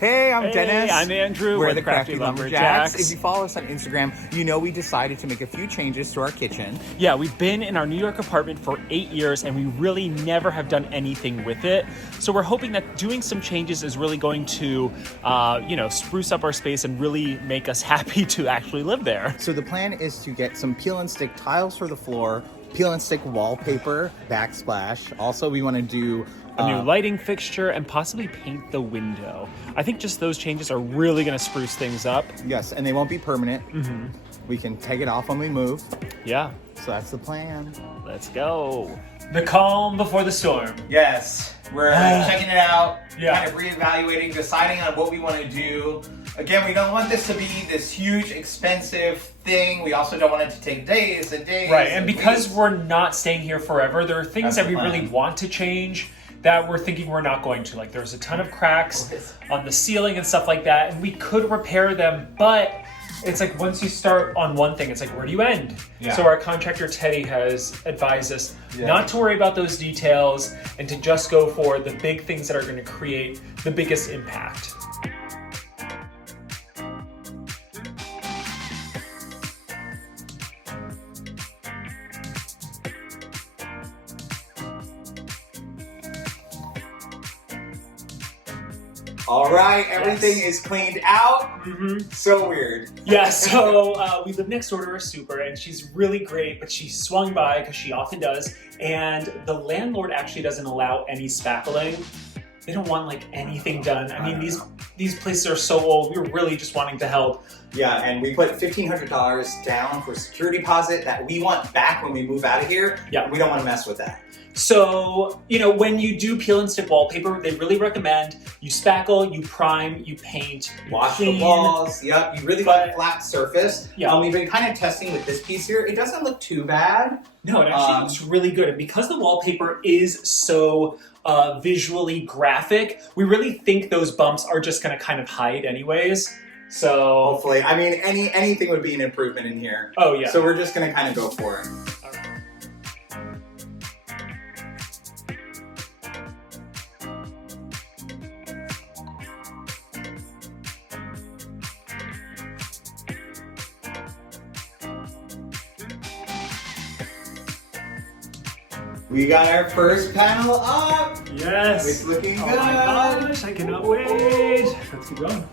Hey, I'm Dennis. I'm Andrew. We're the Crafty Lumberjacks. If you follow us on Instagram, you know we decided to make a few changes to our kitchen. Yeah, we've been in our New York apartment for 8 years and we really never have done anything with it. So we're hoping that doing some changes is really going to, spruce up our space and really make us happy to actually live there. So the plan is to get some peel and stick tiles for the floor, peel and stick wallpaper, backsplash. Also, we want to do a new lighting fixture and possibly paint the window. I think just those changes are really going to spruce things up. Yes, and they won't be permanent. Mm-hmm. We can take it off when we move. Yeah. So that's the plan. Let's go. The calm before the storm. Yes, we're checking it out, Yeah. kind of reevaluating, deciding on what we want to do. Again, we don't want this to be this huge, expensive thing. We also don't want it to take days and days. Right, and because we're not staying here forever, there are things that we really want to change that we're thinking we're not going to. Like there's a ton of cracks on the ceiling and stuff like that, and we could repair them, but it's like once you start on one thing, it's like, where do you end? Yeah. So our contractor, Teddy, has advised us not to worry about those details and to just go for the big things that are going to create the biggest impact. All right, everything is cleaned out. Mm-hmm. So weird. Yeah, so we live next door to her super, and she's really great, but she swung by, because she often does, and the landlord actually doesn't allow any spackling. They don't want like anything done. I mean, these places are so old. We were really just wanting to help. Yeah, and we put $1,500 down for security deposit that we want back when we move out of here. Yeah. We don't want to mess with that. So, when you do peel and stick wallpaper, they really recommend you spackle, you prime, you paint, you wash clean. the walls. Yep, you really want a flat surface. Yeah. We've been kind of testing with this piece here. It doesn't look too bad. No, it actually looks really good. And because the wallpaper is so visually graphic, we really think those bumps are just going to kind of hide anyways. So hopefully, I mean, anything would be an improvement in here. Oh yeah. So we're just going to kind of go for it. We got our first panel up. Yes. It's looking good. Oh my gosh, I cannot wait. Let's keep going.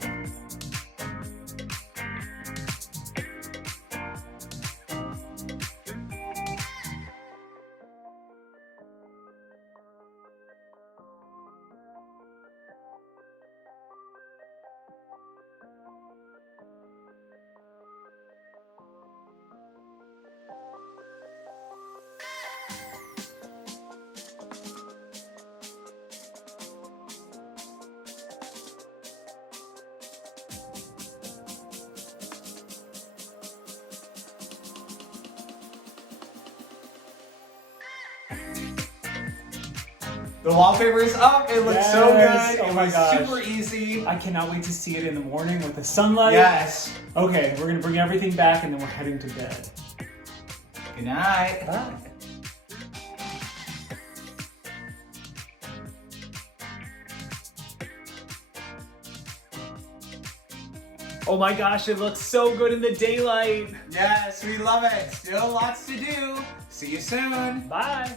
The wallpaper is up. It looks so good. Oh It my was gosh. super easy. I cannot wait to see it in the morning with the sunlight. Yes. Okay, we're gonna bring everything back and then we're heading to bed. Good night. Bye. Oh my gosh, it looks so good in the daylight. Yes, we love it. Still lots to do. See you soon. Bye.